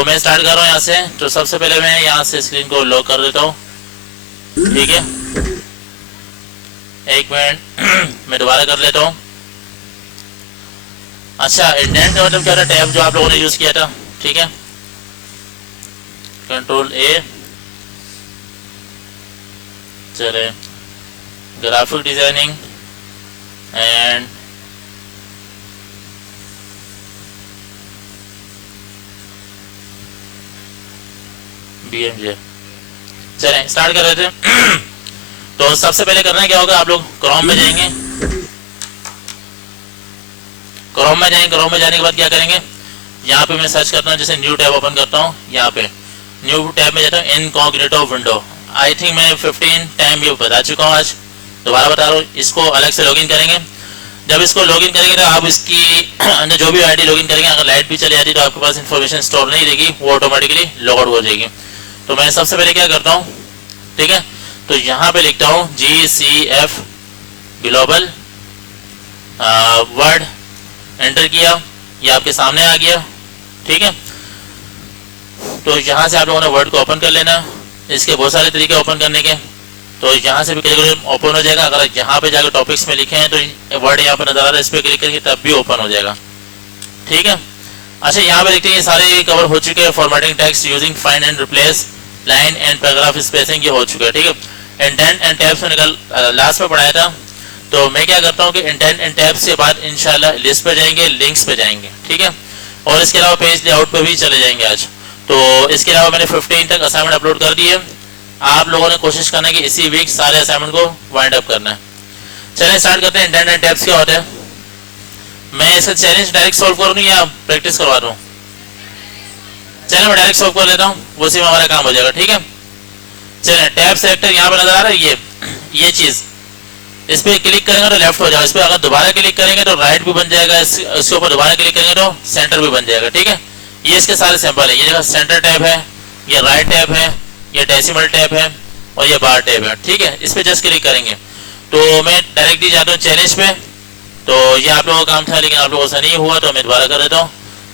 तो मैं स्टार्ट कर रहा हूँ यहाँ से। तो सबसे पहले मैं यहाँ से स्क्रीन को लॉक कर देता हूँ, ठीक है। एक मिनट मैं दोबारा कर लेता हूँ। अच्छा, इंडेंट का मतलब क्या था? टैब जो आप लोगों ने यूज किया था, ठीक है। कंट्रोल ए, चले ग्राफिक डिजाइनिंग एंड BMJ, चलें स्टार्ट कर रहे थे। तो सबसे पहले करना क्या होगा, आप लोग क्रोम में जाएंगे। क्रोम में जाने के बाद क्या करेंगे, यहाँ पे मैं सर्च करता हूँ, जैसे न्यू टैब ओपन करता हूँ। यहाँ पे न्यू टैब में जाता हूँ, इनकॉग्निटो विंडो। आई थिंक मैं 15 टाइम ये बता चुका हूँ, आज दोबारा बता रहा हूँ। इसको अलग से लॉगिन करेंगे। जब इसको लॉगिन करेंगे तो आप इसकी अंदर जो भी आईडी लॉगिन करेंगे, अगर लाइट भी चली जाती है तो आपके पास इंफॉर्मेशन स्टोर नहीं रहेगी, वो ऑटोमेटिकली लॉग आउट हो जाएगी। तो मैं सबसे पहले क्या करता हूँ, ठीक है, तो यहाँ पे लिखता हूँ GCF ग्लोबल वर्ड, एंटर किया, ये आपके सामने आ गया, ठीक है। तो यहाँ से आप लोगों ने वर्ड को ओपन कर लेना। इसके बहुत सारे तरीके ओपन करने के, तो यहाँ से भी क्लिक ओपन हो जाएगा। अगर यहाँ पे जाकर टॉपिक्स में लिखे हैं तो वर्ड यहाँ पर नजर आ रहा है, इस पर क्लिक करेंगे तब भी ओपन हो जाएगा, ठीक है। अच्छा, यहाँ पे देखते हैं ये सारे कवर हो चुके हैं। Formatting text using find and replace, line and paragraph spacing, ये हो चुका है, ठीक है। इंटेंट एंड टैब्स में निकल लास्ट में पढ़ाया था। तो मैं क्या करता हूँ कि इंटेंट एंड टैब्स के बाद इंशाल्लाह लिस्ट पे जाएंगे, लिंक्स पे जाएंगे, ठीक है। और इसके अलावा पेज लेआउट पे भी चले जाएंगे आज। तो इसके अलावा मैंने 15 तक असाइनमेंट अपलोड कर दिए। आप लोगों ने कोशिश करना है कि इसी वीक सारे असाइनमेंट को वाइंड अप करना है। चलिए स्टार्ट करते हैं। इंटेंट एंड टैब्स क्या होता है? मैं इसका चैलेंज डायरेक्ट सॉल्व करूँ या प्रैक्टिस करवा दूँ? चलिए मैं डायरेक्ट सॉल्व कर लेता हूँ, उसी में हमारा काम हो जाएगा, ठीक है। चलिए टैब सेलेक्टर यहाँ पे नजर आ रहा है, ये चीज, इस पर क्लिक करेंगे तो लेफ्ट हो जाएगा। इस पर अगर दोबारा क्लिक करेंगे तो राइट भी बन जाएगा, इसके ऊपर दोबारा क्लिक करेंगे तो सेंटर भी बन जाएगा, ठीक है। ये इसके सारे सैंपल है। ये जगह सेंटर टैब है, ये राइट टैब है, ये डेसिमल टैब है और ये बार टैब है, ठीक है। इस पर जस्ट क्लिक करेंगे तो मैं डायरेक्टली जाता हूँ चैलेंज पे। तो ये आप लोगों का काम था, लेकिन आप लोगों से नहीं हुआ तो मैं दोबारा कर देता हूँ।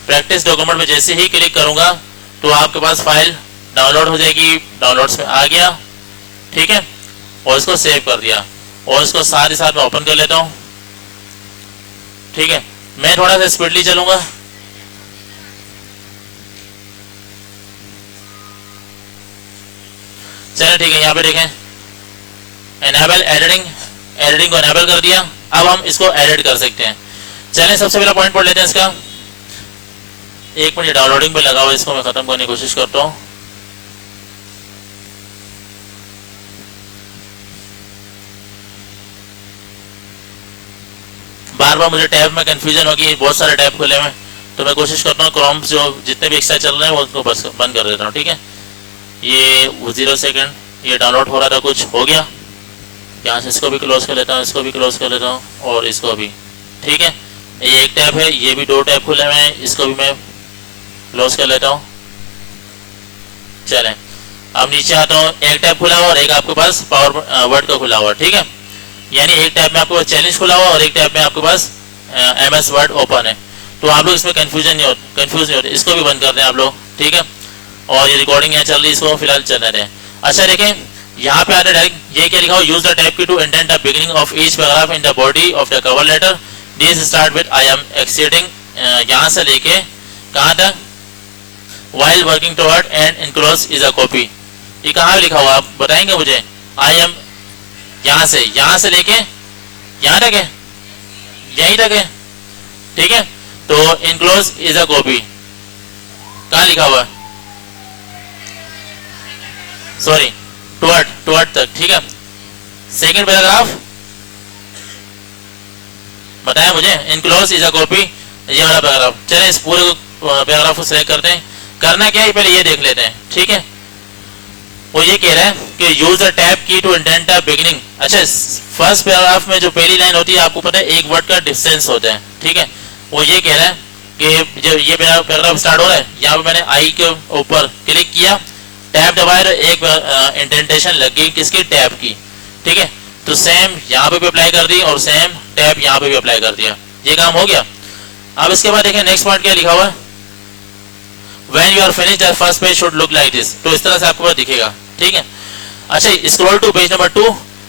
प्रैक्टिस डॉक्यूमेंट में जैसे ही क्लिक करूंगा तो आपके पास फाइल डाउनलोड हो जाएगी। डाउनलोड्स में आ गया, ठीक है, और इसको सेव कर दिया और इसको साथ ही साथ में ओपन कर लेता हूँ, ठीक है। मैं थोड़ा सा स्पीडली चलूंगा। चलिए ठीक है, यहाँ पे देखें एनेबल एडिटिंग को एनेबल कर दिया। अब हम इसको एडिट कर सकते हैं। चलिए सबसे पहला पॉइंट पढ़ लेते हैं इसका। एक मिनट डाउनलोडिंग पे लगा हुआ, इसको मैं खत्म करने की कोशिश करता हूँ। बार बार मुझे टैब में कंफ्यूजन होगी, बहुत सारे टैब खुले हुए, तो मैं कोशिश करता हूँ क्रोम जो जितने भी एक्स्ट्रा चल रहे हैं वो उनको बस बंद कर देता हूँ, ठीक है। ये 0 सेकंड, ये डाउनलोड हो रहा था, कुछ हो गया। यहाँ से इसको भी क्लोज कर लेता हूँ, इसको भी क्लोज कर लेता हूँ और इसको भी, ठीक है। ये एक टैब है, ये भी 2 टैब खुले हुए हैं, इसको भी मैं क्लोज कर लेता हूँ। चलें अब नीचे आता हूँ। एक टैब खुला हुआ और एक आपके पास पावर वर्ड का खुला हुआ, ठीक है। यानी एक टैब में आपके पास चैलेंज खुला हुआ और एक टैब में आपके पास MS वर्ड ओपन है। तो आप लोग इसमें कंफ्यूज नहीं होते। इसको भी बंद कर दें आप लोग, ठीक है। और ये रिकॉर्डिंग यहाँ चल रही है, इसको फिलहाल चलने दें। अच्छा देखें, यहाँ पे आता है डायरेक्ट, ये क्या लिखा हो, use the tab key to indent the beginning of each paragraph in the body of the cover letter. This start with I am exceeding, यहाँ से लेके कहाँ तक, while working toward and enclosed is a copy। ये कहाँ लिखा हुआ आप बताएंगे मुझे? आई एम यहाँ से लेके यहाँ तक है, यहीं तक है, ठीक है। तो enclosed is a copy कहाँ लिखा हुआ है? सॉरी, toward तक, ठीक है। सेकेंड पैराग्राफ बताया मुझे, enclosed is a copy, ये वाला पैराग्राफ। चलें इस पूरे पैराग्राफ को सिलेक्ट करते हैं। करना क्या है पहले ये देख लेते हैं, ठीक है। वो ये कह रहा है कि use the tab key to indent the beginning. अच्छा, फर्स्ट पैराग्राफ में जो पहली लाइन होती है आपको पता है एक वर्ड का डिस्टेंस होता है, ठीक है। वो ये कह रहा है कि जो ये पैराग्राफ स्टार्ट हो रहा है, यहाँ पे मैंने आई के ऊपर क्लिक किया, टैब दबाया तो एक इंडेंटेशन लग गई किसकी, टैब की, ठीक है। तो सेम यहाँ पे भी अप्लाई कर दी और सेम टैब यहाँ पे भी अप्लाई कर दिया, ये काम हो गया। अब इसके बाद देखें नेक्स्ट पार्ट क्या लिखा हुआ है, when you are finish the first page should look like this. तो इस तरह से आपको पास दिखेगा, ठीक है। अच्छा, स्क्रॉल टू पेज नंबर 2।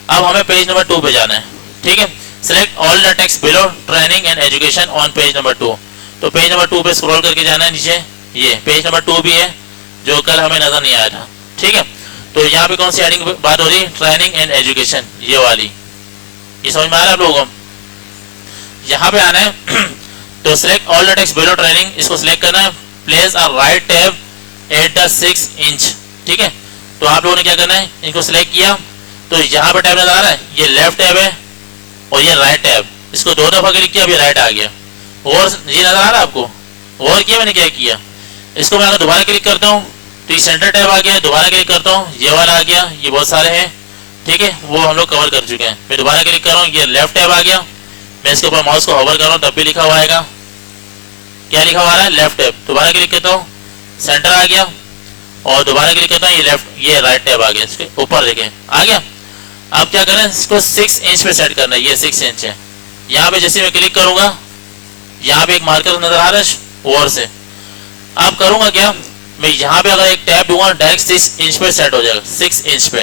अब हमें पेज नंबर 2 पे जाना है, ठीक है। Select all the text below training and education on page number 2। तो पेज नंबर 2 पे स्क्रॉल करके जाना है नीचे। ये पेज नंबर 2 भी है जो कल हमें नजर नहीं आया था, ठीक है। तो यहाँ पे कौन सी हेडिंग बात हो रही है? ट्रेनिंग एंड एजुकेशन, ये वाली। ये समझ में आ रहा है आप लोगों को? यहाँ पे आना है तो select all the text below training, इसको सिलेक्ट करना है। Place a right tab at the 6 inch, ठीक है। तो आप लोगों ने क्या करना है, इनको सिलेक्ट किया तो यहाँ पे टैब नजर आ रहा है, ये लेफ्ट टैब है और ये राइट टैब। इसको 2 दफा क्लिक किया, अभी राइट आ गया। और ये नजर आ रहा है आपको? और किया मैंने, क्या किया, इसको मैं अगर दोबारा क्लिक करता हूँ तो ये सेंटर टैब आ गया। दोबारा क्लिक करता हूँ, ये वाला आ गया। ये बहुत सारे हैं, ठीक है, वो हम लोग कवर कर चुके हैं। मैं दोबारा क्लिक कर रहा हूँ, ये लेफ्ट टैब आ गया। मैं इसके ऊपर माउस को होवर कर रहा हूँ तब भी लिखा हुआ आएगा। क्या लिखा हुआ है? Left tab. दोबारा क्लिक करता हूँ, सेंटर आ गया। और दोबारा क्लिक करता हूँ, ये लेफ्ट, ये राइट टैब आ गया। इसके ऊपर देखें, आ गया। अब क्या करना है, इसको 6 इंच पे सेट करना है। ये 6 इंच है। यहाँ पे जैसे मैं क्लिक करूंगा, यहाँ पे एक मार्कर नजर आ रहा है ओवर से। अब करूंगा क्या, मैं यहाँ पे अगर एक टैब दूंगा डायरेक्ट 6 इंच पे सेट हो जाएगा, 6 इंच पे।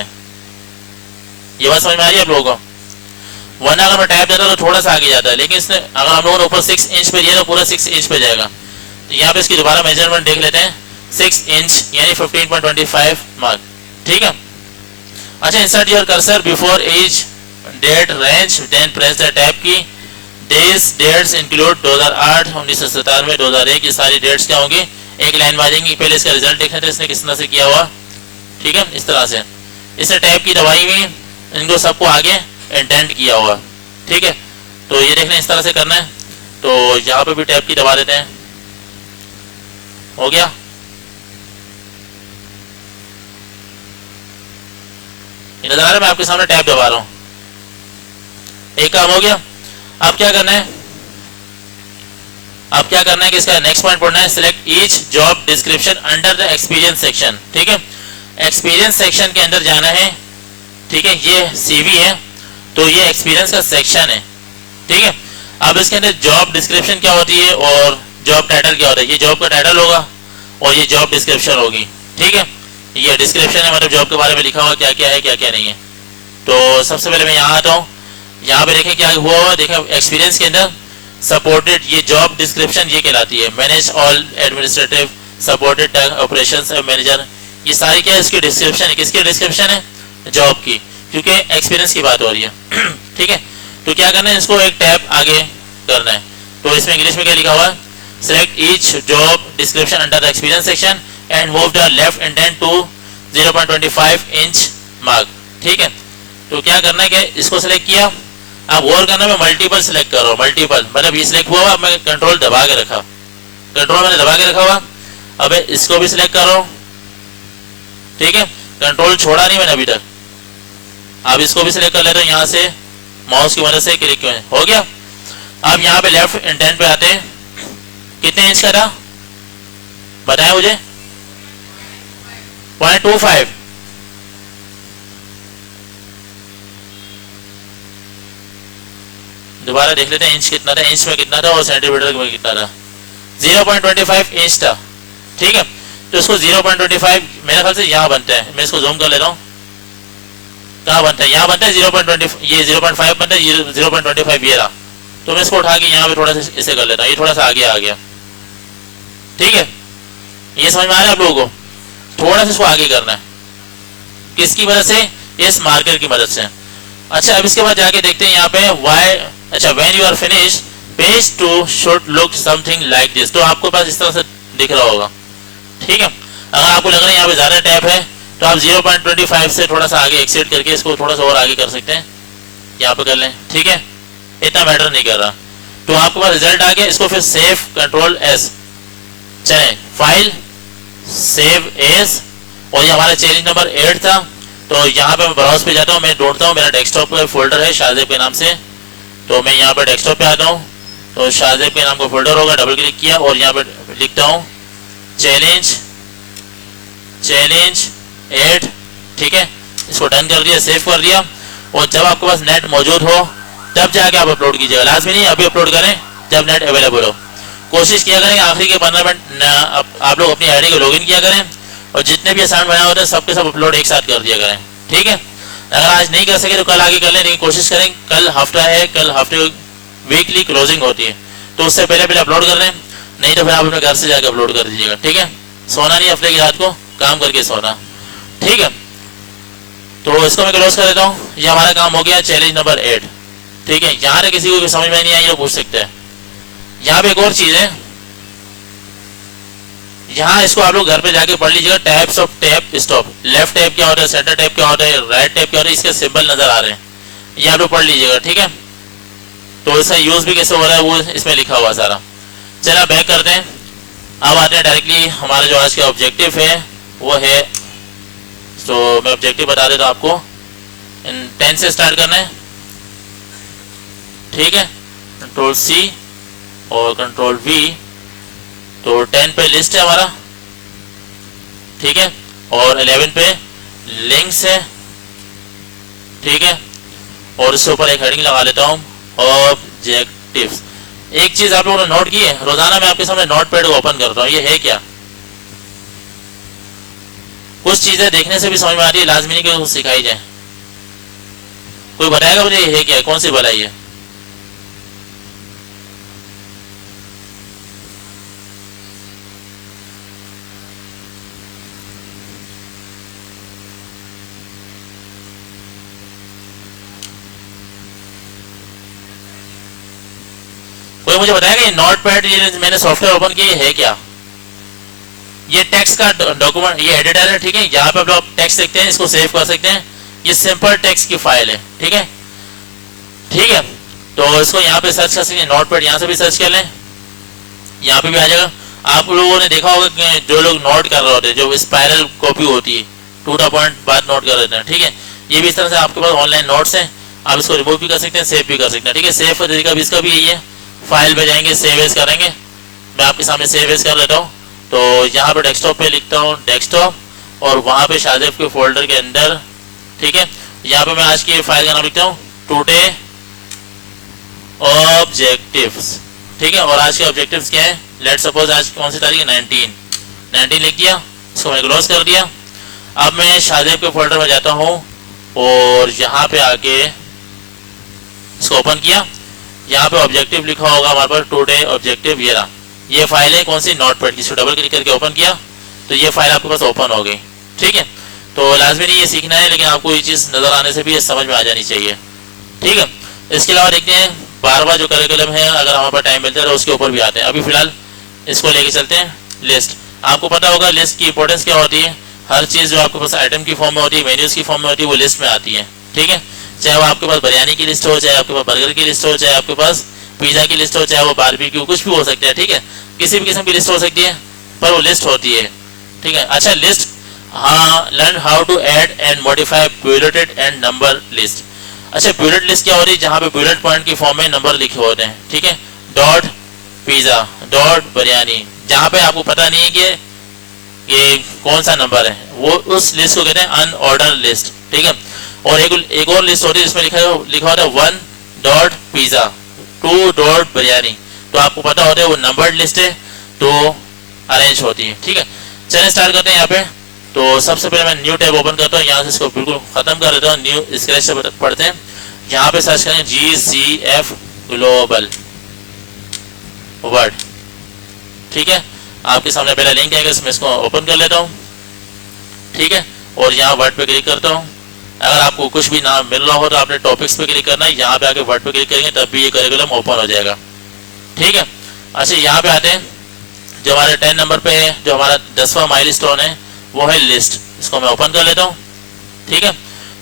ये बात समझ में आ रही है आप लोगों को? वरना अगर मैं टैब देता तो थोड़ा सा आगे जाता है, लेकिन इसने अगर हम लोगों ने ऊपर 6 इंच पे दिया तो पूरा 6 इंच पे जाएगा। तो यहाँ पे इसकी दोबारा मेजरमेंट देख लेते हैं। 6 इंच यानी 15.25 मार्क, ठीक है। अच्छा, insert your cursor before as date range, then press the tab key. Dates include 2008, 1997, 2001, ये सारी डेट्स क्या होंगी, एक लाइन में आ जाएंगी। पहले इसका रिजल्ट देखना था इसने किस तरह से किया हुआ, ठीक है, इस तरह से। इसने टैब की दवाई में इनको सबको आगे इंडेंट किया हुआ, ठीक है। तो ये देखना इस तरह से करना है। तो यहाँ पे भी टैब की दबा देते हैं, हो गया। नजर आ रहा है, मैं आपके सामने टैब दबा रहा हूँ। एक काम हो गया। अब क्या करना है, अब क्या करना है कि इसका नेक्स्ट पॉइंट पढ़ना है। Select each job description under the experience section, ठीक है। एक्सपीरियंस सेक्शन के अंदर जाना है, ठीक है। ये सीवी है तो ये एक्सपीरियंस का सेक्शन है, ठीक है। अब इसके अंदर जॉब डिस्क्रिप्शन क्या होती है और जॉब टाइटल क्या होता है। ये जॉब का टाइटल होगा और ये जॉब डिस्क्रिप्शन होगी, ठीक है। ये डिस्क्रिप्शन है, मतलब जॉब के बारे में लिखा हुआ क्या क्या है क्या क्या नहीं है। तो सबसे पहले मैं यहाँ आता हूँ। यहाँ पे देखें क्या हुआ हुआ, देखें एक्सपीरियंस के अंदर सपोर्टेड, ये जॉब डिस्क्रिप्शन ये कहलाती है। Manage all administrative supported operations manager, ये सारी क्या है, इसकी डिस्क्रिप्शन है। किसकी डिस्क्रिप्शन है? जॉब की, क्योंकि एक्सपीरियंस की बात हो रही है, ठीक है। तो क्या करना है, इसको एक टैब आगे करना है। तो इसमें इंग्लिश में क्या लिखा हुआ है, select each job description under the experience section and move the left indent to 0.25 inch mark, ठीक है। तो क्या करना है कि इसको सिलेक्ट किया। अब और करना, मैं मल्टीपल सिलेक्ट कर रहा हूँ। मल्टीपल मतलब ये सिलेक्ट हुआ, मैं कंट्रोल दबा के रखा, कंट्रोल मैंने दबा के रखा हुआ। अब इसको भी सिलेक्ट कर रहा हूँ, ठीक है। कंट्रोल छोड़ा नहीं मैंने अभी तक। अब इसको भी सिलेक्ट कर लेता हूँ, यहाँ से माउस की मदद से क्लिक हो गया। अब यहाँ पे लेफ्ट इंडेंट पे आते हैं। कितने इंच का था बताएं मुझे? 0.25। दोबारा देख लेते हैं इंच कितना था, इंच में कितना था और सेंटीमीटर में कितना था। 0.25 इंच था, ठीक है। तो इसको 0.25 मेरे ख्याल से यहाँ बनता है। मैं इसको जूम कर लेता हूँ, कहाँ बनता है, यहाँ बनता है 0.25, ये 0.5 बनता है, 0.25 ये रहा। तो मैं इसको उठा के यहाँ पे थोड़ा सा इसे कर लेता हूँ, ये थोड़ा सा आगे आ गया, ठीक है। ये समझ में आ रहा है आप लोगों को? थोड़ा सा इसको आगे करना है, किसकी मदद से? इस मार्कर की मदद से। अच्छा, अब इसके बाद जाके देखते हैं यहाँ पे वाई। अच्छा, when you are finish page 2 should look something like this. तो आपको पास इस तरह से दिख रहा होगा, ठीक है। अगर आपको लग रहा है यहाँ पे ज्यादा टैब है तो आप 0.25 से थोड़ा सा आगे एक्सीड करके इसको थोड़ा सा और आगे कर सकते हैं, यहाँ पे कर लें, ठीक है। इतना मैटर नहीं कर रहा। तो आपके पास रिजल्ट आ गया। इसको फिर सेव कंट्रोल एस, चले फाइल सेव एस। और ये हमारा चैलेंज नंबर 8 था। तो यहाँ पे मैं ब्राउज पे जाता हूँ, मैं ढूंढता हूँ, मेरा डेस्कटॉप का फोल्डर है शाहजेब के नाम से। तो मैं यहाँ पे डेस्कटॉप पे आता हूँ, तो शाहजेब के नाम का फोल्डर होगा, डबल क्लिक किया और यहाँ पे लिखता हूँ चैलेंज 8, ठीक है। इसको डन कर दिया, सेव कर दिया। और जब आपके पास नेट मौजूद हो तब जाके आप अपलोड कीजिएगा, लाजमी नहीं अभी अपलोड करें, जब नेट अवेलेबल हो। कोशिश किया करें आखिरी के 15 मिनट आप लोग अपनी आईडी को लॉगिन किया करें और जितने भी असाइनमेंट बनाए होते हैं सबके सब अपलोड एक साथ कर दिया करें, ठीक है। अगर आज नहीं कर सके तो कल आगे कर लें, लेकिन कोशिश करें, कल हफ्ता है, कल हफ्ते वीकली क्लोजिंग होती है तो उससे पहले पहले अपलोड कर लें, नहीं तो फिर आप अपने घर से जाकर अपलोड कर दीजिएगा, ठीक है। सोना नहीं हफ्ते की रात को काम करके सोना, ठीक है। तो इसको मैं क्लोज कर देता हूँ। ये हमारा काम हो गया चैलेंज नंबर 8, ठीक है। यहाँ से किसी को समझ में नहीं आई तो पूछ सकते हैं। यहाँ पे एक और चीज है, यहाँ इसको आप लोग घर पे जाके पढ़ लीजिएगा, types of tap stop. Left tap क्या होता है, सेंटर टैप क्या होता है, राइट टैप क्या होता है, इसके सिंबल नजर आ रहे हैं, ये आप लोग पढ़ लीजिएगा, ठीक है। तो इसका यूज भी कैसे हो रहा है वो इसमें लिखा हुआ सारा। चला बैक करते हैं, अब आते हैं डायरेक्टली हमारा जो आज का ऑब्जेक्टिव है वो है, तो मैं ऑब्जेक्टिव बता देता हूँ आपको। 10 से स्टार्ट करना है, ठीक है। कंट्रोल C और कंट्रोल V, तो 10 पे लिस्ट है हमारा, ठीक है, और 11 पे लिंक्स है, ठीक है। और इसके ऊपर एक हेडिंग लगा लेता हूँ, ऑब्जेक्टिव्स। एक चीज आप लोगों ने नोट की है, रोजाना मैं आपके सामने नोट पैड को ओपन करता हूँ, ये है क्या? कुछ चीजें देखने से भी समझ में आ रही है, लाजमी नहीं कि उसको सिखाई जाए। कोई बताएगा मुझे ये है क्या, कौन सी भलाई है? कोई मुझे बताएगा ये नोटपैड, ये मैंने सॉफ्टवेयर ओपन किया, है क्या? ये टेक्स्ट का डॉक्यूमेंट, ये एडिटर है, ठीक है। यहाँ पे आप लोग टेक्स्ट देखते हैं, इसको सेव कर सकते हैं। ये सिंपल टेक्स्ट की फाइल है, ठीक है, ठीक है। तो इसको यहाँ पे सर्च कर सकते हैं, नोटपैड यहाँ से भी सर्च कर लें, यहाँ पे भी आ जाएगा। आप लोगों ने देखा होगा कि जो लोग नोट कर रहे होते हैं, जो स्पाइरल कॉपी होती है, टू द पॉइंट बात नोट कर देते हैं, ठीक है। ये भी इस तरह से आपके पास ऑनलाइन नोट्स हैं, आप इसको रिमूव भी कर सकते हैं, सेव भी कर सकते हैं, ठीक है। सेव का तरीका भी इसका भी यही है, फाइल पे जाएंगे, सेव एज करेंगे। मैं आपके सामने सेव एज कर देता हूँ। तो यहाँ पे डेस्कटॉप पे लिखता हूँ डेस्कटॉप, और वहाँ पे शाहजेब के फोल्डर के अंदर, ठीक है, यहाँ पे मैं आज की फाइल का नाम लिखता हूँ टुडे ऑब्जेक्टिव्स, ठीक है। और आज के ऑब्जेक्टिव्स क्या है, लेट सपोज आज कौन सी तारीख है, 19 लिख दिया, इसको मैं क्लोज कर दिया। अब मैं शाहजेब के फोल्डर में जाता हूँ और यहाँ पे आके इसको ओपन किया। यहाँ पे ऑब्जेक्टिव लिखा होगा हमारे पास, टुडे ऑब्जेक्टिव, ये रहा। ये फाइल है कौन सी, नोटपैड की। इसको डबल क्लिक करके ओपन किया तो ये फाइल आपके पास ओपन हो गई, ठीक है। तो लाजमी नहीं ये सीखना है, लेकिन आपको ये चीज़ नजर आने से भी ये समझ में आ जानी चाहिए, ठीक है। इसके अलावा देखते हैं बार जो करिकुलम है, अगर हमारे पास टाइम मिलता है तो उसके ऊपर भी आते हैं। अभी फिलहाल इसको लेके चलते हैं, लिस्ट। आपको पता होगा लिस्ट की इंपॉर्टेंस क्या होती है, हर चीज़ जो आपके पास आइटम की फॉर्म में होती है, मेन्यूज की फॉर्म में होती है, वो लिस्ट में आती है, ठीक है। चाहे वो आपके पास बिरयानी की लिस्ट हो, चाहे आपके पास बर्गर की लिस्ट हो, चाहे आपके पास पिज्जा की लिस्ट हो, चाहे वो बारबेक्यू, कुछ भी हो सकता है, ठीक है। किसी भी किस्म की लिस्ट हो सकती है, पर वो लिस्ट होती है, ठीक है। अच्छा, लिस्ट, हाँ, learn how to add and modify bulleted and number list. अच्छा, बुलेट लिस्ट क्या होती है, जहाँ पे बुलेट पॉइंट की फॉर्म में नंबर लिखे होते हैं, ठीक है। डॉट पिज्जा, डॉट बिरयानी, जहाँ पे आपको पता नहीं है कि ये कौन सा नंबर है, वो उस लिस्ट को कहते हैं अनऑर्डर लिस्ट, ठीक है। और एक और लिस्ट होती है जिसमें लिखा होता है 1 डॉट पिज्जा, 2 डॉट बिरयानी, तो आपको पता होता है वो नंबर्ड लिस्ट है, तो अरेंज होती है, ठीक है। चलिए स्टार्ट करते हैं यहाँ पे। तो सबसे पहले मैं न्यू टैब ओपन करता हूँ, यहाँ से इसको बिल्कुल खत्म कर देता हूँ, न्यू स्क्रैच से पढ़ते हैं। यहाँ पे सर्च करें GCF ग्लोबल वर्ड, ठीक है। आपके सामने पहला लिंक आएगा, इसमें इसको ओपन कर लेता हूँ, ठीक है। और यहाँ वर्ड पे क्लिक करता हूँ। अगर आपको कुछ भी ना मिल रहा हो तो आपने टॉपिक्स पे क्लिक करना है, यहाँ पे आके वर्ड पे क्लिक करेंगे तब भी ये करिकुलम ओपन हो जाएगा, ठीक है। अच्छा, यहाँ पे आते हैं, जो हमारे 10 नंबर पे है, जो हमारा 10वां माइलस्टोन है, वो है लिस्ट। इसको मैं ओपन कर लेता हूँ, ठीक है।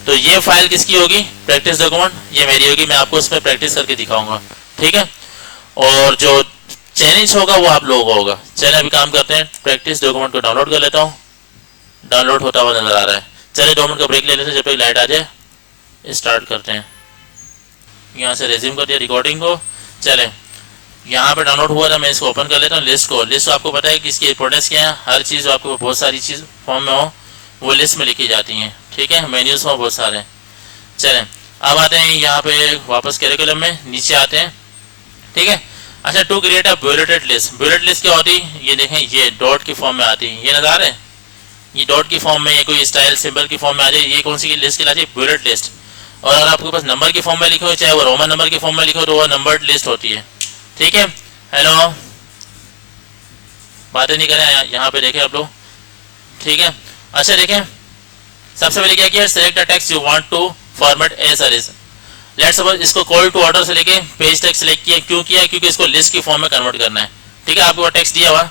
तो ये फाइल किसकी होगी, प्रैक्टिस डॉक्यूमेंट, ये मेरी होगी, मैं आपको इसमें प्रैक्टिस करके दिखाऊंगा, ठीक है। और जो चैलेंज होगा वो आप लोगों को होगा। चलिए अभी काम करते हैं, प्रैक्टिस डॉक्यूमेंट को डाउनलोड कर लेता हूँ। डाउनलोड होता हुआ नजर आ रहा है। चलिए 2 मिनट का ब्रेक ले लेते हैं, जब तक लाइट आ जाए स्टार्ट करते हैं। यहाँ से रेज्यूम कर दिया रिकॉर्डिंग को। चले, यहाँ पे डाउनलोड हुआ था, मैं इसको ओपन कर लेता हूँ। लिस्ट को, लिस्ट आपको पता है कि इसकी इंपॉर्टेंस क्या है, हर चीज़ आपको बहुत सारी चीज़ फॉर्म में हो वो लिस्ट में लिखी जाती हैं, ठीक है। मेन्यूज में बहुत सारे। चलें अब आते हैं यहाँ पे वापस करिकुलम में, नीचे आते हैं, ठीक है। अच्छा, to create a bulleted list, bullet list क्या होती है, ये देखें ये डॉट की फॉर्म में आती है, ये नजर आ रहा है, ये डॉट की फॉर्म में, ये कोई स्टाइल सिंबल की फॉर्म में आ जाए, ये कौन सी लिस्ट कहलाती है, बुलेट लिस्ट। और अगर आपके पास नंबर की फॉर्म में लिखो, चाहे वो रोमन नंबर की फॉर्म में लिखो, तो वो नंबर्ड लिस्ट होती है। ठीक है, हेलो, बातें नहीं करें यहाँ पे, देखें आप लोग। ठीक है, अच्छा देखें, सबसे पहले क्या किया, select the text you want to format as arrays. Let's suppose इसको कॉल टू ऑर्डर से लेके पेज तक सिलेक्ट किया, क्यों किया, क्योंकि इसको लिस्ट की फॉर्म में कन्वर्ट करना है। ठीक है, आपको टेक्स्ट दिया हुआ,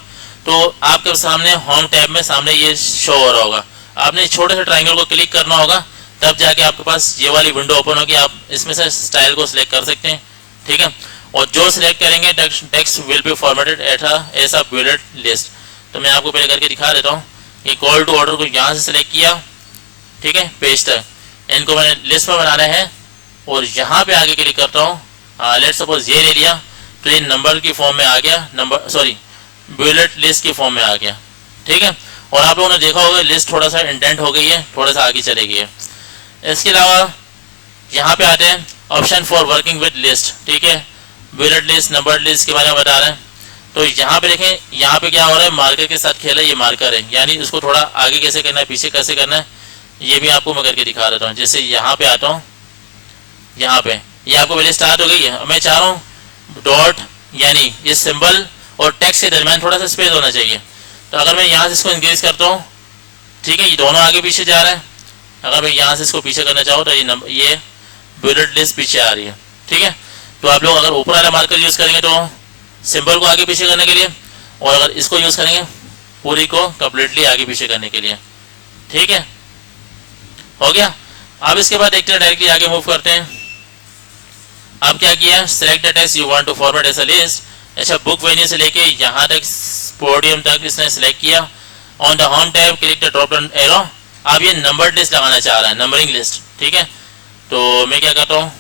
तो आपके सामने होम टैब में सामने ये शो हो रहा होगा, आपने छोटे से ट्राइंगल को क्लिक करना होगा, तब जाके आपके पास ये वाली विंडो ओपन होगी, आप इसमें से स्टाइल को सिलेक्ट कर सकते हैं। ठीक है, और जो सिलेक्ट करेंगे text will be formatted as a bullet list. तो मैं आपको पहले करके दिखा देता हूँ, ये कॉल टू ऑर्डर को यहाँ से सिलेक्ट किया, ठीक है, पेज तक इनको मैंने लिस्ट में बनाना है, और यहाँ पे आगे क्लिक करता हूँ, लेट्स सपोज ये ले लिया, तो ये नंबर की फॉर्म में आ गया, नंबर सॉरी बुलेट लिस्ट की फॉर्म में आ गया। ठीक है, और आप लोगों ने देखा होगा लिस्ट थोड़ा सा इंडेंट हो गई है, थोड़ा सा आगे चले गई है। इसके अलावा यहाँ पे आते हैं option for working with list. ठीक है, बुलेट लिस्ट, नंबर लिस्ट के बारे में बता रहे हैं। तो यहाँ पे देखें, यहाँ पे क्या हो रहा है, मार्कर के साथ खेला, ये मार्कर है, यानी उसको थोड़ा आगे कैसे करना है, पीछे कैसे करना है, ये भी आपको मैं करके दिखा देता हूँ। जैसे यहाँ पे आता हूँ, यहाँ पे ये आपको पहले स्टार्ट हो गई है, मैं चाह रहा हूँ डॉट यानी ये सिंबल और टेक्स्ट के दरमियान थोड़ा सा स्पेस होना चाहिए। तो अगर मैं यहाँ से इसको इंक्रीज करता हूँ, ठीक है, ये दोनों आगे पीछे जा रहा है, अगर मैं यहाँ से इसको पीछे करना चाहूँ तो ये बुलेट लिस्ट पीछे आ रही है। ठीक है, तो आप लोग अगर ऊपर वाला मार्कर यूज करेंगे तो सिंबल को आगे पीछे करने के लिए, और अगर इसको यूज करेंगे पूरी को कंप्लीटली आगे पीछे करने के लिए। ठीक है, हो गया। अब इसके बाद देखते हैं, डायरेक्टली आगे मूव करते हैं। अब क्या किया, select the text you want to forward as a list. अच्छा, बुक वेन्यू से लेके यहाँ तक पोडियम तक इसने सिलेक्ट किया। On the home tab click the drop down arrow. अब ये नंबर्ड लिस्ट लगाना चाह रहा है, नंबरिंग लिस्ट। ठीक है, तो मैं क्या करता हूँ,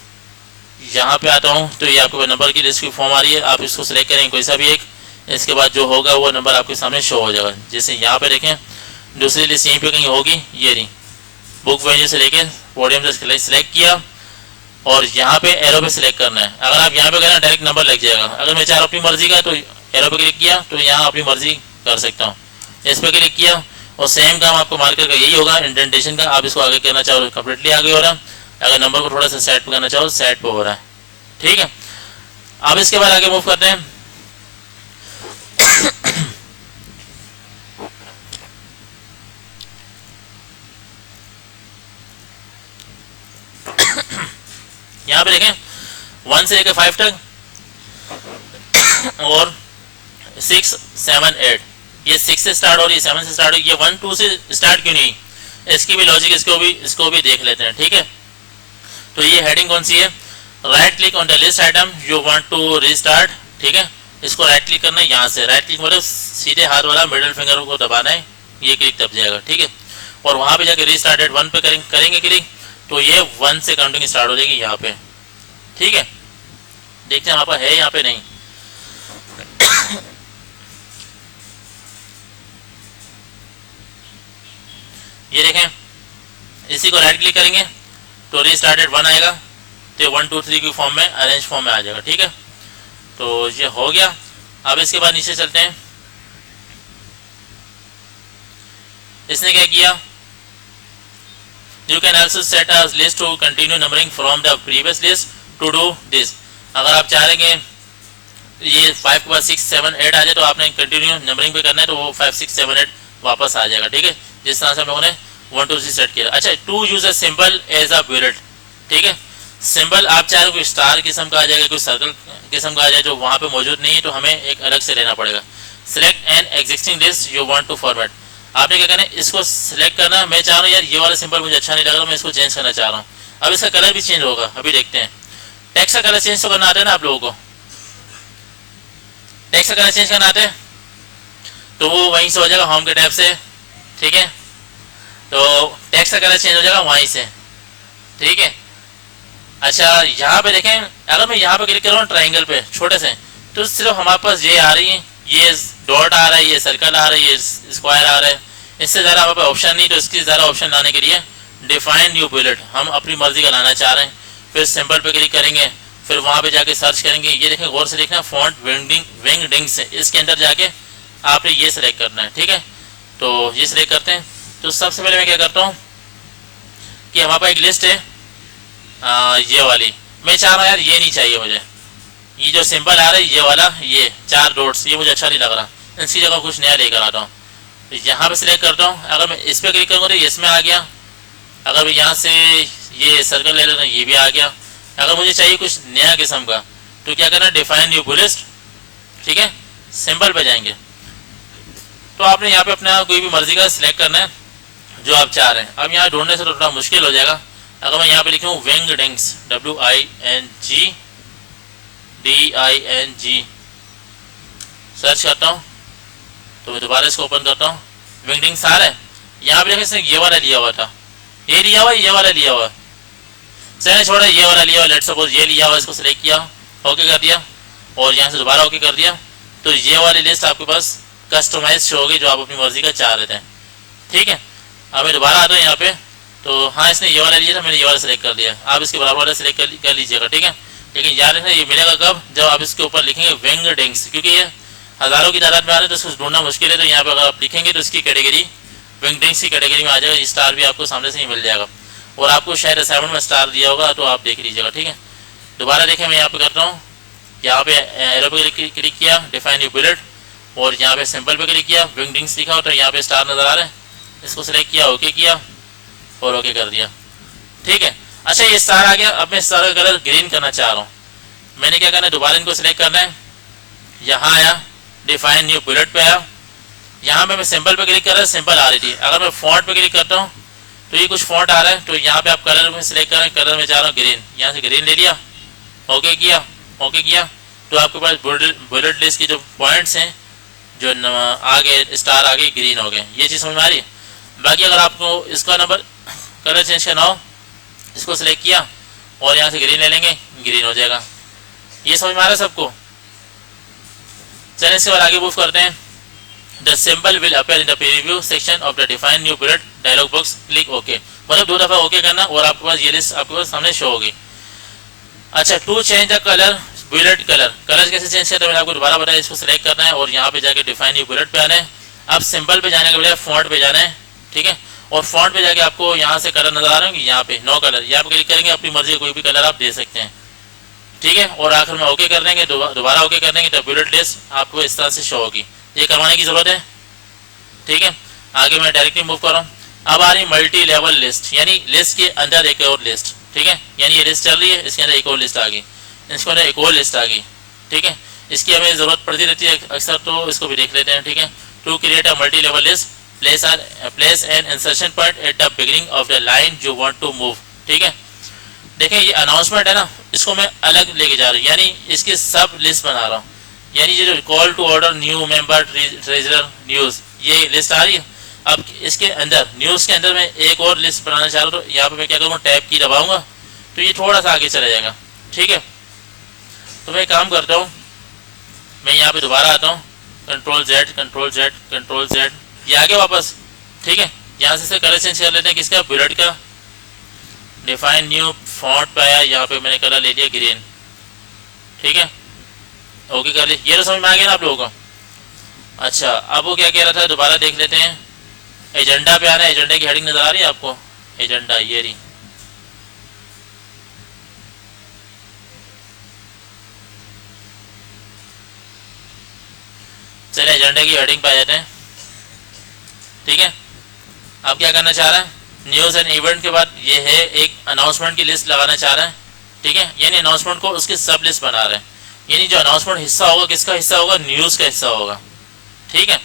यहाँ पे आता हूँ, तो ये आपको नंबर की लिस्ट की फॉर्म आ रही है, आप इसको सिलेक्ट करेंगे कोई सा भी एक, इसके बाद जो होगा वो नंबर आपके सामने शो हो जाएगा। जैसे यहाँ पे देखें, दूसरी लिस्ट यहीं पे कहीं होगी, ये नहीं, बुक वेन्यू से लेके पोडियम से सिलेक्ट किया, और यहाँ पे एरो पे सिलेक्ट करना है। अगर आप यहाँ पे करें डायरेक्ट नंबर लग जाएगा, अगर मैं चाह रहा हूँ अपनी मर्जी का, तो एरो पे क्लिक किया, तो यहाँ अपनी मर्जी कर सकता हूँ, इस पे क्लिक किया, और सेम काम आपको मार्कर का यही होगा, इंडेंटेशन का। आप इसको आगे करना चाहो कंप्लीटली आगे हो रहा है, अगर नंबर को थोड़ा सा सेट पे करना चाहो सेट पे हो रहा है। ठीक है, अब इसके बाद आगे मूव करते हैं। यहाँ पे देखें 1 से लेकर 5 तक और 6, 7, 8, ये 6 से स्टार्ट हो रही है, 7 से स्टार्ट हो रही है, ये 1, 2 से स्टार्ट क्यों नहीं, इसकी भी लॉजिक, इसको भी देख लेते हैं। ठीक है, तो ये हेडिंग कौन सी है, right click on the list item you want to restart. ठीक है, इसको राइट क्लिक करना है, यहाँ से राइट क्लिक मतलब सीधे हाथ वाला मिडिल फिंगर को दबाना है, ये क्लिक दब जाएगा। ठीक है, और वहां पे जाके रीस्टार्टेड 1 पे करेंगे क्लिक, तो ये 1 से काउंटिंग स्टार्ट हो जाएगी यहाँ पे। ठीक है, देखते हैं वहां पर है, यहाँ पे नहीं। ये देखें, इसी को राइट क्लिक करेंगे तो रीस्टार्टेड 1 आएगा, तो 1, 2, 3 की फॉर्म में, अरेंज फॉर्म में आ जाएगा। ठीक है, तो ये हो गया। अब इसके बाद नीचे चलते हैं। इसने क्या किया, you can also set a list to continue numbering from the previous list to do this. अगर आप चाह रहे हैं ये 5 के बाद 6, 7, 8 आ जाए, तो आपने कंटिन्यू नंबरिंग पे करना है, तो वो 5, 6, 7, 8 वापस आ जाएगा। ठीक है, जिस तरह से हम लोगों ने 1, 2, 3 सेट किया। अच्छा, to use a symbol as a bullet. ठीक है, सिंबल आप चाह रहे कोई स्टार किस्म का आ जाएगा, कोई सर्कल किस्म का आ जाए, जो वहां पे मौजूद नहीं है, तो हमें एक अलग से लेना पड़ेगा। Select an existing list you want to forward. आपने क्या करना है, इसको सिलेक्ट करना। मैं चाह रहा हूँ यार ये वाला सिंबल मुझे अच्छा नहीं लग रहा, मैं इसको चेंज करना चाह रहा हूँ। अब इसका कलर भी चेंज होगा, अभी देखते हैं। टेक्स्ट का कलर चेंज तो करना आता है ना आप लोगों को, टेक्स्ट का कलर चेंज करना आता है, तो वो वहीं से हो जाएगा होम के टैब से। ठीक है, तो टेक्स्ट का कलर चेंज हो जाएगा वहीं से। ठीक है, अच्छा यहाँ पे देखें, अगर मैं यहाँ पे क्लिक कर रहा हूँ ट्राइंगल पे छोटे से, तो सिर्फ हमारे पास ये आ रही है, ये डॉट आ रहा है, ये सर्कल आ रहा है, ये स्क्वायर आ रहा है, इससे ज़्यादा हमारे पास ऑप्शन नहीं। तो इसकी ज़्यादा ऑप्शन लाने के लिए डिफाइन न्यू बुलेट हम अपनी मर्जी का लाना चाह रहे हैं। फिर सिंबल पे क्लिक करेंगे फिर वहाँ पे जाके सर्च करेंगे, ये देखें गौर से देखना फॉन्ट विंगडिंग्स है, इसके अंदर जाके आपने ये सिलेक्ट करना है, ठीक है। तो ये सिलेक्ट करते हैं। तो सबसे पहले मैं क्या करता हूँ कि हमारे पास एक लिस्ट है ये वाली, मैं चाह रहा हूँ यार ये नहीं चाहिए मुझे, ये जो सिंबल आ रहा है ये वाला, ये 4 डॉट्स, ये मुझे अच्छा नहीं लग रहा, इसकी जगह कुछ नया लेकर आता हूँ। तो यहाँ पे सिलेक्ट करता हूँ, अगर मैं इस पर क्लिक करूँगा तो इसमें आ गया, अगर मैं यहाँ से ये सर्कल ले लेता हूँ ये भी आ गया। अगर मुझे चाहिए कुछ नया किस्म का तो क्या करना, डिफाइन न्यू बुलेट, ठीक है, सिंबल पे जाएंगे। तो आपने यहाँ पे अपना कोई भी मर्जी का सिलेक्ट करना है जो आप चाह रहे हैं। अब यहाँ ढूंढने से थोड़ा मुश्किल हो जाएगा। अगर मैं यहाँ पे लिखूँ विंगडिंग्स, WINGDING सर्च करता हूँ, तो मैं दोबारा इसको ओपन करता हूँ, विंगडिंग्स आ रहा है। यहाँ पे देखिए इसने ये वाला लिया हुआ था, ये लिया हुआ, ये वाला लिया हुआ, चलिए छोड़ा, ये वाला लिया हुआ, लेट्स सपोज ये लिया हुआ, इसको सिलेक्ट किया, ओके कर दिया, और यहाँ से दोबारा ओके कर दिया। तो ये वाली लिस्ट आपके पास कस्टमाइज शो होगी जो आप अपनी मर्जी का चाह रहे थे, ठीक है। अब मैं दोबारा आता हूँ यहाँ पे, तो हाँ इसने ये वाला लिया था, मैंने ये वाला सिलेक्ट कर दिया, आप इसके बराबर वाला सिलेक्ट कर लीजिएगा, ठीक है। लेकिन याद रखना ये मिलेगा कब, जब आप इसके ऊपर लिखेंगे विंगडिंग्स, क्योंकि ये हज़ारों की तादाद में आ रहे हैं तो इसको ढूंढना मुश्किल है। तो यहाँ पे अगर आप लिखेंगे तो इसकी कैटेगरी विंगडिंग्स की कैटेगरी में आ जाएगा, स्टार भी आपको सामने से ही मिल जाएगा, और आपको शायद असाइनमेंट में स्टार दिया होगा, तो आप देख लीजिएगा, ठीक है। दोबारा देखें, मैं यहाँ पे करता हूँ, यहाँ पे एरो पे क्लिक किया, डिफाइन न्यू बुलेट, और यहाँ पे सिंपल पे क्लिक किया, विंगडिंग्स लिखा हो तो यहाँ पे स्टार नजर आ रहा है, इसको सिलेक्ट किया, ओके किया और ओके कर दिया, ठीक है। अच्छा ये स्टार आ गया। अब मैं स्टार का कलर ग्रीन करना चाह रहा हूँ, मैंने क्या करना है, दोबारा इनको सिलेक्ट करना है, यहाँ आया, डिफाइन न्यू बुलेट पे आया, यहाँ पे मैं सिंपल पे क्लिक कर रहा है, सिंपल आ रही थी। अगर मैं फॉन्ट पे क्लिक करता हूँ तो ये कुछ फॉन्ट आ रहा है, तो यहाँ पे आप कलर में सिलेक्ट करें, कलर में जा रहा हूँ ग्रीन, यहाँ से ग्रीन ले लिया, ओके किया, ओके किया, तो आपके पास बुलेट लिस्ट की जो पॉइंट्स हैं, जो आगे स्टार आगे ग्रीन हो गए, ये चीज़ समझ में आ रही है। बाकी अगर आपको इसका नंबर कलर चेंज करना हो, इसको सिलेक्ट किया और यहाँ से ग्रीन ले लेंगे, ग्रीन हो जाएगा। ये समझ में आ रहा है सबको। चलिए इसके बाद आगे मूव करते हैं। The symbol will appear in the preview section of the define new bullet dialog box. Click OK। मतलब 2 दफा ओके करना और आपके पास ये लिस्ट आपके पास सामने शो होगी। अच्छा, to change the colour bullet colour कैसे चेंज करते हैं मैंने आपको दोबारा बताया। इसको सिलेक्ट करना है और यहाँ पे जाके डिफाइन न्यू बुलेट पे आना है। अब सिंबल पे जाने के बजाय फॉन्ट पे जाना है, ठीक है। और फॉन्ट पे जाके आपको यहाँ से कलर नजर आ रहे हैं, यहाँ पे नो कलर, यहाँ पे क्लिक करेंगे, अपनी मर्जी कोई भी कलर आप दे सकते हैं, ठीक है। और आखिर में ओके कर देंगे, दोबारा ओके कर देंगे तो बुलेट लिस्ट आपको इस तरह से शो होगी। ये करवाने की जरूरत है, ठीक है। आगे मैं डायरेक्टली मूव कर रहा हूँ। अब आ रही मल्टी लेवल लिस्ट, यानी लिस्ट के अंदर एक और लिस्ट, ठीक है। यानी ये लिस्ट चल रही है, इसके अंदर एक और लिस्ट आ गई, इसके अंदर एक और लिस्ट आ गई, ठीक है। इसकी हमें जरूरत पड़ती रहती है अक्सर, तो इसको भी देख लेते हैं, ठीक है। To create a multi level list, place an insertion point at the beginning of the line you want to move, ठीक है। देखें ये अनाउंसमेंट है ना, इसको मैं अलग लेके जा रहा हूँ, यानी इसकी सब लिस्ट बना रहा हूँ। यानी ये जो call to order, new member, treasurer, news, ये लिस्ट आ रही है। अब इसके अंदर न्यूज़ के अंदर मैं एक और लिस्ट बनाना चाह रहा हूँ, तो यहाँ पे मैं क्या करूँगा, टैब की दबाऊंगा तो ये थोड़ा सा आगे चला जाएगा, ठीक है। तो मैं काम करता हूँ, मैं यहाँ पे दोबारा आता हूँ, control Z control Z control Z, ये आगे वापस, ठीक है। यहाँ से कलर चेंज कर लेते हैं, किसका, बुलेट का। डिफाइन न्यू फॉन्ट पे आया, यहाँ पे मैंने कलर ले लिया ग्रीन, ठीक है, ओके कर लिया। ये तो समझ में आ गया ना आप लोगों को। अच्छा, अब वो क्या कह रहा था, दोबारा देख लेते हैं। एजेंडा पे आना है, एजेंडा की हेडिंग नजर आ रही है आपको, एजेंडा ये रही। चलिए एजेंडा की हेडिंग पे आ जाते हैं, ठीक है। अब क्या करना चाह रहा है, न्यूज़ एंड इवेंट के बाद ये है एक अनाउंसमेंट की लिस्ट लगाना चाह रहा है, ठीक है। यानी अनाउंसमेंट को उसकी सब लिस्ट बना रहे हैं, यानी जो अनाउंसमेंट हिस्सा होगा किसका हिस्सा होगा, न्यूज़ का हिस्सा होगा, ठीक है।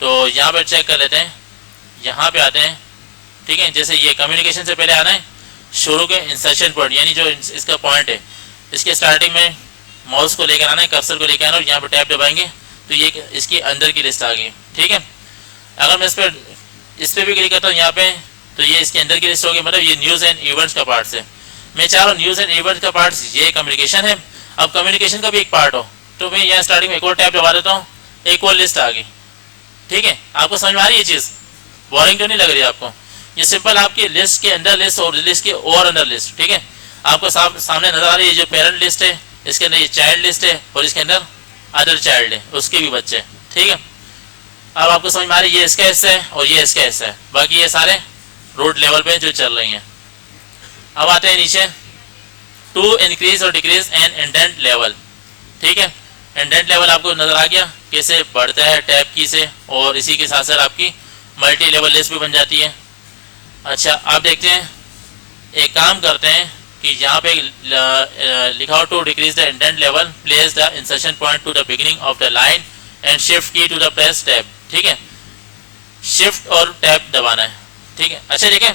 तो यहाँ पर चेक कर लेते हैं, यहाँ पे आते हैं, ठीक है। जैसे ये कम्युनिकेशन से पहले आना है, शुरू के इंसर्शन पॉइंट, यानी जो इसका पॉइंट है, इसके स्टार्टिंग में माउस को लेकर आना है, कर्सर को लेकर आना है, और यहाँ पर टैब दबाएंगे तो ये इसकी अंदर की लिस्ट आ गई, ठीक है। अगर मैं इस पर भी क्लिक करता हूँ यहाँ पे, तो ये इसके अंदर की लिस्ट होगी, मतलब ये न्यूज़ एंड इवेंट्स का पार्ट है। मैं चाह रहा हूँ न्यूज़ एंड इवेंट्स का पार्ट ये कम्युनिकेशन है, अब कम्युनिकेशन का भी एक पार्ट हो, तो मैं यहाँ स्टार्टिंग में एक और टैब दबा देता हूँ, एक और लिस्ट आ गई, ठीक है। आपको समझ में आ रही है चीज़, बोरिंग तो नहीं लग रही है आपको। ये सिंपल आपकी लिस्ट के अंदर लिस्ट और लिस्ट के और अंदर लिस्ट, ठीक है। आपको सामने नजर आ रही है जो पेरेंट लिस्ट है, इसके अंदर ये चाइल्ड लिस्ट है और इसके अंदर अदर चाइल्ड है, उसके भी बच्चे, ठीक है। अब आपको समझ में आ रही है ये इसका हिस्सा है और ये इसका हिस्सा है, बाकी ये सारे रूट लेवल पे जो चल रही हैं। अब आते हैं नीचे, टू इंक्रीज और डिक्रीज एन इंडेंट लेवल, ठीक है। इंडेंट लेवल आपको नजर आ गया कैसे बढ़ता है टैब की से, और इसी के साथ साथ आपकी मल्टी लेवल लिस्ट भी बन जाती है। अच्छा आप देखते हैं, एक काम करते हैं कि यहाँ पे लिखा हो to decrease the indent level, place the insertion point to the beginning of the line and shift key to the press tab, ठीक है। शिफ्ट और टैब दबाना है, ठीक है। अच्छा देखें,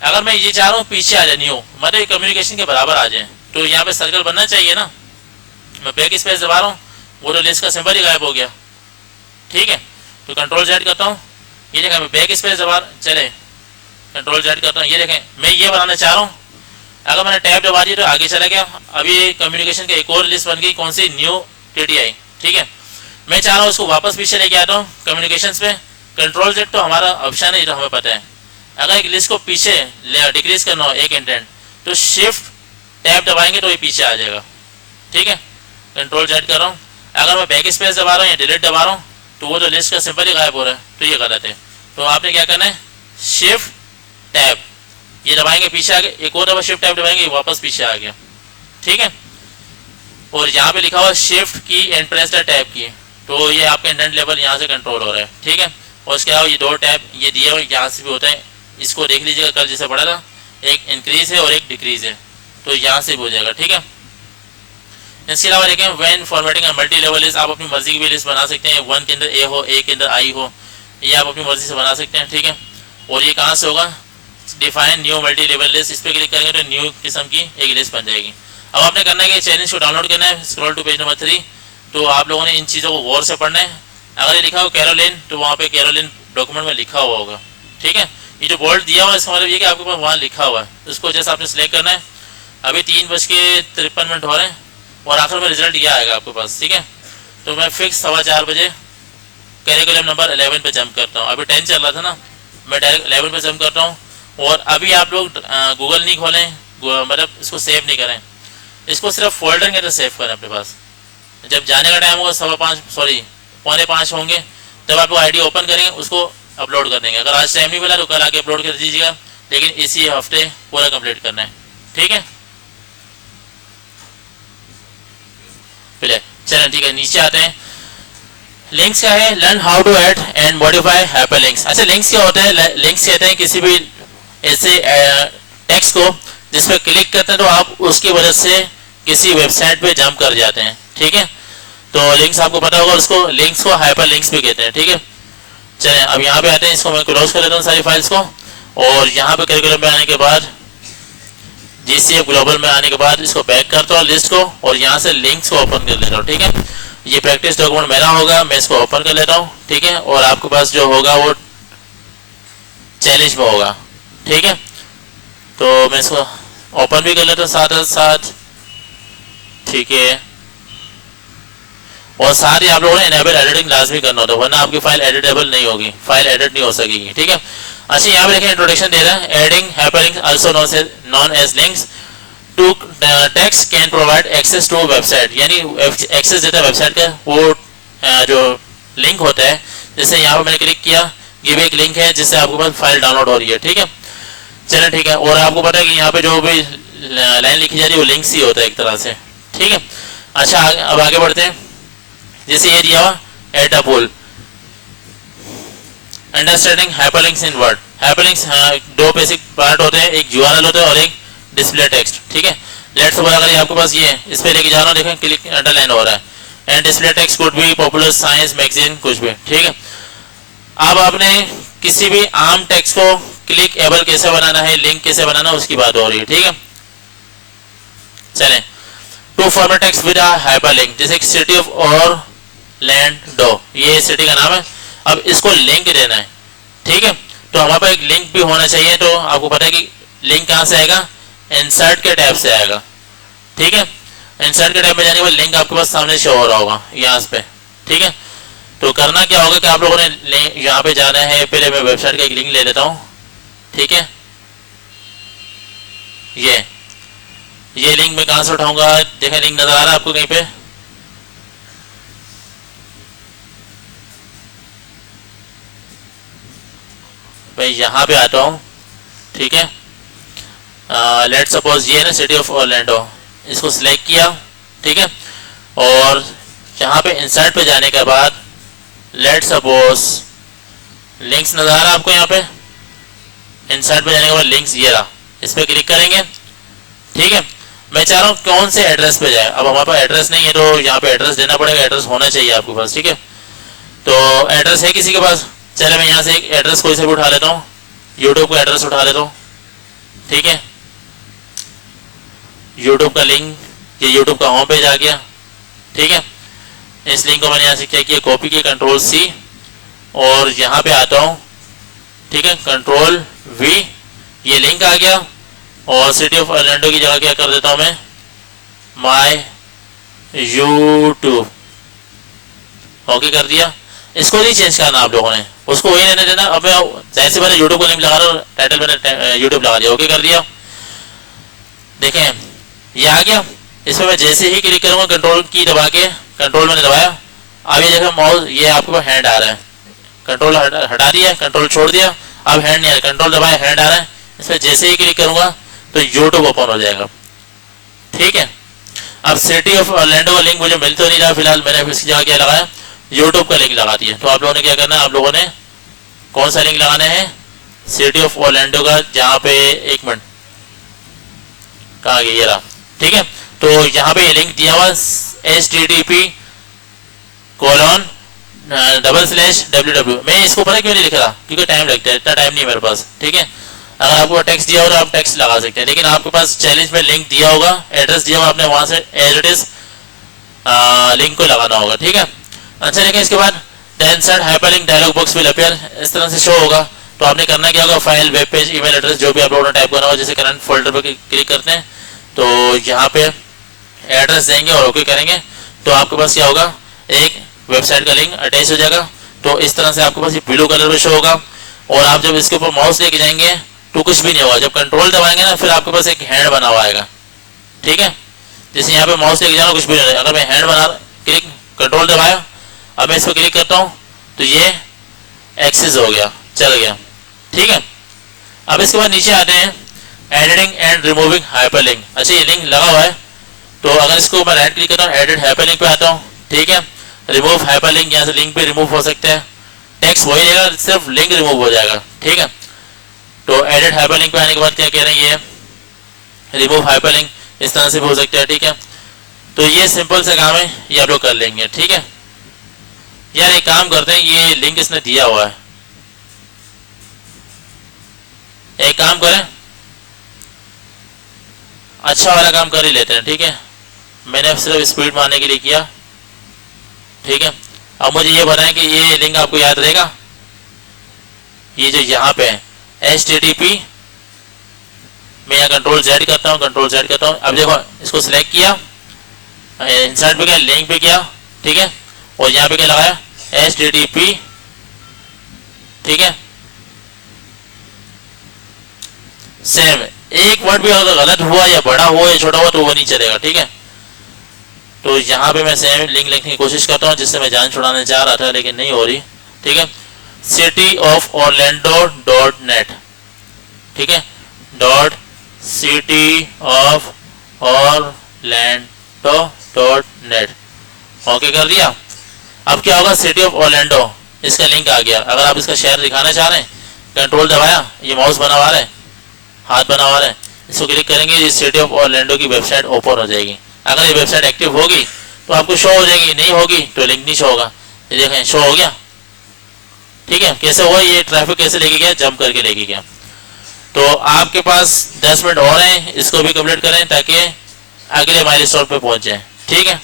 अगर मैं ये चाह रहा हूँ पीछे आ जानी हो, मतलब कम्युनिकेशन के बराबर आ जाए, तो यहाँ पे सर्कल बनना चाहिए ना। मैं बैक स्पेस दबा रहा हूँ, वो तो लिस्ट का सिंबल ही गायब हो गया, ठीक है। तो कंट्रोल जेड करता हूँ, ये देखें मैं बैक स्पेस दबा, चले कंट्रोल जेड करता हूँ, ये देखें मैं ये बनाना चाह रहा हूँ, अगर मैंने टैब दबा दी तो आगे चला गया। अभी कम्युनिकेशन का एक और लिस्ट बन गई, कौन सी, न्यू टीटीआई, ठीक है। मैं चाह रहा हूँ उसको वापस पीछे लेके आता हूँ कम्युनिकेशन पे, कंट्रोल जेड तो हमारा ऑप्शन है, तो हमें पता है। अगर एक लिस्ट को पीछे डिक्रीज करना हो एक इंडेंट, तो शिफ्ट टैब दबाएंगे तो ये पीछे आ जाएगा, ठीक है। कंट्रोल जेड कर रहा हूँ, अगर मैं बैक स्पेस दबा रहा हूँ या डिलीट दबा रहा हूँ तो वो तो लिस्ट का सिंपल ही गायब हो रहा है, तो ये गलत है। तो आपने क्या करना है, शिफ्ट टैब ये दबाएंगे पीछे आ गए, एक और दफा शिफ्ट टैब दबाएंगे वापस पीछे आ गया, ठीक है। और यहाँ पे लिखा हुआ शिफ्ट की एंड प्रेस द टैब की, तो ये आपका इंडेंट लेवल यहाँ से कंट्रोल हो रहा है, ठीक है। और उसके अलावा ये दो टैब ये दिए हुए यहाँ से भी होता है, इसको देख लीजिएगा, कल जैसे पढ़ा था, एक इंक्रीज है और एक डिक्रीज है, तो यहाँ से भी हो जाएगा, ठीक है। इसके अलावा देखें, when formatting a multi level list, आप अपनी मर्जी की भी लिस्ट बना सकते हैं, वन के अंदर ए हो, ए के अंदर आई हो, ये आप अपनी मर्जी से बना सकते हैं, ठीक है। और ये कहाँ से होगा, define new multi level list, इस पर क्लिक करेंगे तो न्यू किस्म की एक लिस्ट बन जाएगी। अब आपने करना है कि चैलेंज को डाउनलोड करना है, स्क्रॉल टू पेज नंबर 3, तो आप लोगों ने इन चीज़ों को गौर से पढ़ना है। अगर ये लिखा हो कैरोलिन, तो वहाँ पे कैरोलिन डॉक्यूमेंट में लिखा हुआ होगा, ठीक है। ये जो बोल्ड दिया हुआ है इसका मतलब ये कि आपके पास वहाँ लिखा हुआ है, उसको जैसे आपने सिलेक्ट करना है। अभी 3:53 हो रहे हैं और आखिर में रिजल्ट ये आएगा आपके पास, ठीक है। तो मैं फिक्स 4:15 बजे कैरिकुलम नंबर 11 पे जंप करता हूँ, अभी 10 चल रहा था ना, मैं डायरेक्ट 11 पे जंप करता हूँ। और अभी आप लोग गूगल नहीं खोलें, मतलब इसको सेव नहीं करें, इसको सिर्फ फोल्डर के अंदर सेव करें अपने पास। जब जाने का टाइम होगा 4:45 होंगे, तब आप लोग आईडी ओपन करेंगे, उसको अपलोड कर देंगे। अगर आज टाइम नहीं मिला तो कल आके अपलोड कर दीजिएगा, लेकिन इसी हफ्ते पूरा कंप्लीट करना है, ठीक है। चलें ठीक है, नीचे आते हैं। लिंक्स क्या है, learn how to add and modify hyperlinks. अच्छा लिंक्स क्या होते हैं, लिंक्स कहते हैं किसी भी ऐसे टेक्स्ट को जिस पर क्लिक करते हैं तो आप उसकी वजह से किसी वेबसाइट पे जंप कर जाते हैं, ठीक है। तो लिंक्स आपको पता होगा, उसको लिंक्स को हाइपर लिंक्स भी कहते हैं, ठीक है। चलें अब यहाँ पे आते हैं, इसको मैं क्लोज कर लेता हूँ सारी फाइल्स को, और यहाँ पे कैलकुलम में आने के बाद जीसीएफ ग्लोबल में आने के बाद इसको बैक करता हूँ लिस्ट को, और यहाँ से लिंक्स को ओपन कर लेता हूँ, ठीक है। ये प्रैक्टिस डॉक्यूमेंट मेरा होगा, मैं इसको ओपन कर लेता हूँ, ठीक है। और आपके पास जो होगा वो चैलेंज में होगा, ठीक है। तो मैं इसको ओपन भी कर लेता हूँ साथ साथ, ठीक है। और साथ ही आप लोगों ने इनेबल एडिटिंग लाजमी करना होता है, वरना आपकी फाइल एडिटेबल नहीं होगी, फाइल एडिट नहीं हो सकेगी, ठीक है। अच्छा यहाँ पे देखिए इंट्रोडक्शन दे रहा है, adding hyperlinks also known as links to text can provide access to website, यानी एक्सेस देता है वेबसाइट का वो जो लिंक होता है। जैसे यहाँ पे मैंने क्लिक किया, ये भी एक लिंक है जिससे आपके पास फाइल डाउनलोड हो रही है, ठीक है। चलिए ठीक है, और आपको पता है कि यहाँ पे जो भी लाइन लिखी जा रही है वो लिंक्स ही होता है एक तरह से, ठीक है। अच्छा अब आगे बढ़ते हैं, जैसे ये दिया हुआ at a pull, understanding hyperlinks in Word. Hyperlinks दो बेसिक पार्ट होते हैं, एक यूआरएल होता है और एक डिस्प्ले टेक्स्ट, ठीक है। लेट्स सपोज अगर आपके पास ये है, इस पे लेके जा रहा हूँ, देखें क्लिक अंडरलाइन हो रहा है, and display text could be popular science magazine, कुछ भी, ठीक है। अब आपने किसी भी आम टेक्स्ट को क्लिक एबल कैसे बनाना है, लिंक कैसे बनाना, उसकी बात हो रही है, ठीक है। चलें, to format text with a hyperlink, जैसे city of Orlando, ये सिटी का नाम है। अब इसको लिंक देना है, ठीक है। तो हमारे पास एक लिंक भी होना चाहिए, तो आपको पता है कि लिंक कहाँ से आएगा, इंसर्ट के टैब से आएगा, ठीक है। इंसर्ट के टैब में जाने के बाद लिंक आपके पास सामने शो हो रहा होगा यहाँ पे, ठीक है। तो करना क्या होगा कि आप लोगों ने यहाँ पे जाना है, पहले मैं वेबसाइट का एक लिंक ले लेता हूँ, ठीक है। ये ये लिंक मैं कहाँ से उठाऊंगा, देखें लिंक नजर आ रहा है आपको कहीं पे, मैं यहाँ पे आता हूँ, ठीक है। लेट सपोज ये है ना सिटी ऑफ ऑरलैंडो, इसको सिलेक्ट किया, ठीक है। और यहाँ पे इंसर्ट पे जाने के बाद लेट सपोज लिंक्स नजर आ रहा है आपको, यहाँ पे इंसर्ट पे जाने के बाद लिंक्स ये रहा, इस पर क्लिक करेंगे, ठीक है। मैं चाह रहा हूँ कौन से एड्रेस पे जाए, अब हमारे पास एड्रेस नहीं है तो यहाँ पे एड्रेस देना पड़ेगा, एड्रेस होना चाहिए आपके पास, ठीक है। तो एड्रेस है किसी के पास, चले मैं यहाँ से एक एड्रेस कोई से भी उठा लेता हूँ, यूट्यूब का एड्रेस उठा लेता हूँ, ठीक है। यूट्यूब का लिंक, ये यूट्यूब का होम पेज आ गया, ठीक है। इस लिंक को मैंने यहाँ से क्या किया, कॉपी किया, कंट्रोल सी, और यहाँ पे आता हूँ, ठीक है, कंट्रोल वी, ये लिंक आ गया। और सिटी ऑफ ऑरलैंडो की जगह क्या कर देता हूँ मैं, माय यूट्यूब, ओके कर दिया। इसको नहीं चेंज करना आप लोगों ने, उसको वही रहने देना। अब मैं जैसे मैंने यूट्यूब का लिंक लगा रहा हूँ, टाइटल मैंने यूट्यूब लगा दिया, ओके कर दिया। देखें ये आ गया, इस पर मैं जैसे ही क्लिक करूंगा कंट्रोल की दबा के, कंट्रोल मैंने दबाया, अब ये देखो माउस, ये आपके पास हैंड आ रहा है, कंट्रोल हटा दिया, कंट्रोल छोड़ दिया, अब हैंड नहीं आ रहा, कंट्रोल दबाया हैंड आ रहा है। इस पर जैसे ही क्लिक करूंगा तो यूट्यूब ओपन हो जाएगा, ठीक है। अब सिटी ऑफ ऑरलैंडो का लिंक मुझे मिल तो नहीं रहा फिलहाल, मैंने इसकी जगह क्या लगाया, यूट्यूब का लिंक लगा दिया। तो आप लोगों ने क्या करना है, आप लोगों ने कौन सा लिंक लगाना है, सिटी ऑफ ऑरलैंडो का, जहाँ पे एक मिनट कहाँ गया, ये रहा, ठीक है। तो यहाँ पे ये लिंक दिया हुआ http://www, मैं इसको पता क्यों नहीं लिख रहा, क्योंकि टाइम लगता है, इतना टाइम नहीं मेरे पास, ठीक है। अगर आपको टेक्स्ट दिया हो तो आप टेक्स्ट लगा सकते हैं, लेकिन आपके पास चैलेंज में लिंक दिया होगा, एड्रेस दिया होगा, आपने वहां से एज इट इज लिंक को लगाना होगा, ठीक है। अच्छा देखिए, इसके बाद the insert hyperlink dialogue box will appear, इस तरह से शो होगा। तो आपने करना क्या होगा, file, web page, email address, जो भी आप लोगों ने टाइप करना होगा, जैसे करंट फोल्डर पर क्लिक करते हैं तो यहाँ पे एड्रेस देंगे और ओके करेंगे, तो आपके पास क्या होगा, एक वेबसाइट का लिंक अटैच हो जाएगा। तो इस तरह से आपके पास ये ब्लू कलर में शो होगा। और आप जब इसके ऊपर माउस लेके जाएंगे तो कुछ भी नहीं होगा, जब कंट्रोल दबाएंगे ना फिर आपके पास एक हैंड बना हुआ आएगा, ठीक है। जैसे यहाँ पे माउस लेके जाना कुछ भी नहीं होगा, अगर मैं हैंड बना क्लिक कंट्रोल दबाया, अब मैं इस पर क्लिक करता हूँ तो ये एक्सेस हो गया, चल गया, ठीक है। अब इसके बाद नीचे आते हैं एडिटिंग एंड रिमूविंग हाइपरलिंक। अच्छा ये लिंक लगा हुआ है, तो अगर इसको मैं राइट क्लिक करता हूँ, एडिट हाइपरलिंक पे आता हूँ, ठीक है। रिमूव हाइपरलिंक, यहाँ से लिंक भी रिमूव हो सकते हैं, टेक्स्ट वही रहेगा, सिर्फ लिंक रिमूव हो जाएगा, ठीक है। तो एडिट हाइपरलिंक पे आने के बाद क्या कह रहे हैं, ये रिमूव हाइपरलिंक, इस तरह से भी हो सकता है, ठीक है। तो ये सिंपल सा काम है, ये आप लोग कर लेंगे, ठीक है। यार एक काम करते हैं, ये लिंक इसने दिया हुआ है, एक काम करें, अच्छा वाला काम कर ही लेते हैं, ठीक है। मैंने सिर्फ स्पीड मारने के लिए किया, ठीक है। अब मुझे ये बताएं कि ये लिंक आपको याद रहेगा, ये जो यहाँ पे है http, मैं यहाँ कंट्रोल Z करता हूँ, कंट्रोल Z करता हूँ। अब देखो इसको सिलेक्ट किया, इंसर्ट पे गया, लिंक पे किया, ठीक है। और यहाँ पे क्या लगाया, http, ठीक है। सेम, एक वर्ड भी अगर गलत हुआ या बड़ा हुआ या छोटा हुआ तो वो नहीं चलेगा, ठीक है। तो यहाँ पे मैं सेम लिंक लिखने की कोशिश करता हूँ, जिससे मैं जान छुड़ाने जा रहा था लेकिन नहीं हो रही, ठीक है। cityoforlando.net, ठीक है, cityoforlando.net, ओके कर दिया। अब क्या होगा, सिटी ऑफ ऑरलैंडो, इसका लिंक आ गया। अगर आप इसका शहर दिखाना चाह रहे हैं, कंट्रोल दबाया, ये माउस बना हुआ है, हाथ बना हुआ है, इसको क्लिक करेंगे, ये सिटी ऑफ ऑरलैंडो की वेबसाइट ओपन हो जाएगी। अगर ये वेबसाइट एक्टिव होगी तो आपको शो हो जाएगी, नहीं होगी तो लिंक नहीं शो होगा। ये देखें शो हो गया, ठीक है। कैसे हुआ, ये ट्रैफिक कैसे लेके गया, जंप करके लेके गया। तो आपके पास 10 मिनट और हैं, इसको भी कंप्लीट करें ताकि अगले माइलस्टोन पे पहुंच जाए, ठीक है।